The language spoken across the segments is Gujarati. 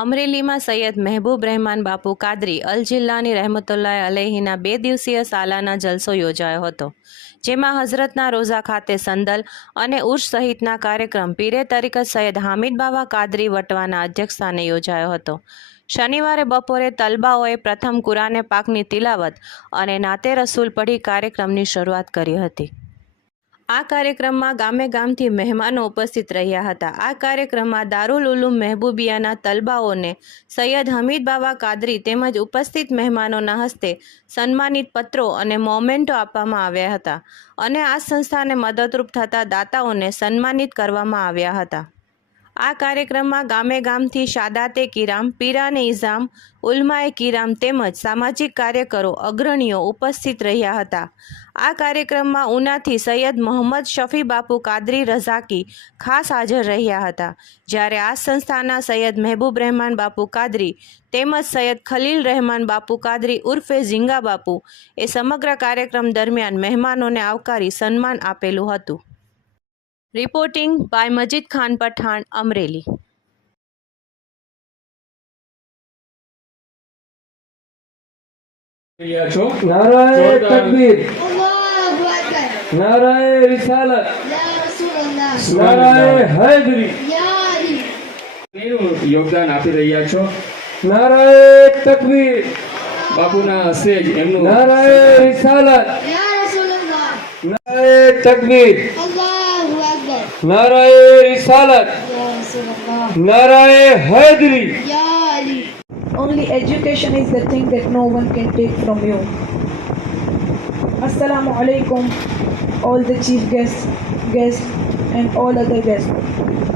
અમરેલીમાં સૈયદ મહેબૂબ રહેમાન બાપુ કાદરી અલ જિલ્લાની રહેમતુલ્લાહ અલૈહીના 2 દિવસીય સાલાના જલસો યોજાયો હતો, જેમાં હઝરતના રોઝા ખાતે સંદલ અને ઉર્સ સહિતના કાર્યક્રમ પીરે તરીકત સૈયદ હામિદ બાવા કાદરી વટવાના અધ્યક્ષસ્થાને યોજાયો હતો। શનિવારે બપોરે તલબાઓએ પ્રથમ કુરાને પાકની તિલાવત અને નાતે રસૂલ પઢી કાર્યક્રમની શરૂઆત કરી હતી। આ કાર્યક્રમમાં ગામે ગામથી મહેમાનો ઉપસ્થિત રહ્યા હતા। આ કાર્યક્રમમાં દારુલ ઉલૂમ મહેબૂબિયાના તલબાઓને સૈયદ હમીદ બાવા કાદરી તેમજ ઉપસ્થિત મહેમાનોના હસ્તે સન્માનિત પત્રો અને મોમેન્ટો આપવામાં આવ્યા હતા અને આ સંસ્થાને મદદરૂપ થતા દાતાઓને સન્માનિત કરવામાં આવ્યા હતા। આ કાર્યક્રમમાં ગામે ગામથી શાદાતે કિરામ, પીરાને ઇઝામ, ઉલમાએ કિરામ તેમજ સામાજિક કાર્યકરો અગ્રણીઓ ઉપસ્થિત રહ્યા હતા। આ કાર્યક્રમમાં ઉનાથી સૈયદ મોહમ્મદ શફી બાપુ કાદરી રઝાકી ખાસ હાજર રહ્યા હતા, જ્યારે આ સંસ્થાના સૈયદ મહેબૂબ રહેમાન બાપુ કાદરી તેમજ સૈયદ ખલીલ રહેમાન બાપુ કાદરી ઉર્ફે ઝીંગા બાપુ એ સમગ્ર કાર્યક્રમ દરમિયાન મહેમાનોને આવકારી સન્માન આપેલું હતું। Reporting by Majid Khan Pathan, Amreli. नाराए तकबीर, नाराए रिसालत, नाराए हैदरी, યોગદાન આપી રહ્યા છો। नाराए तकबीर, બાપુના હસ્તે જ એમનું नाराए रिसालत, नाराए तकबीर, नाराए रिसालत, नाराए Hydari. Only education is the thing that no one can take from you. Assalamu alaikum, all the chief guests and all other guests.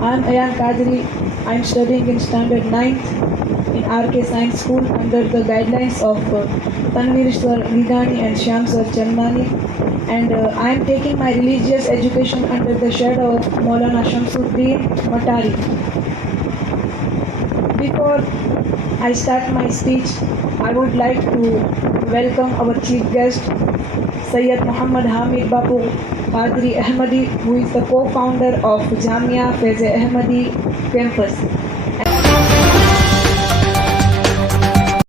I am Ayan Kadri. I am studying in standard 9th in RK Science School under the guidelines of Tanveer Sir Vidani and Shyam Sir Chandani, and I am taking my religious education under the shadow of Maulana Shamsuddin Matari. Before I start my speech, I would like to welcome our chief guest, Sayyid Muhammad Hamid Bapu Qadri Ahmadi, who is the co-founder of Jamia Faiz Ahmadi campus.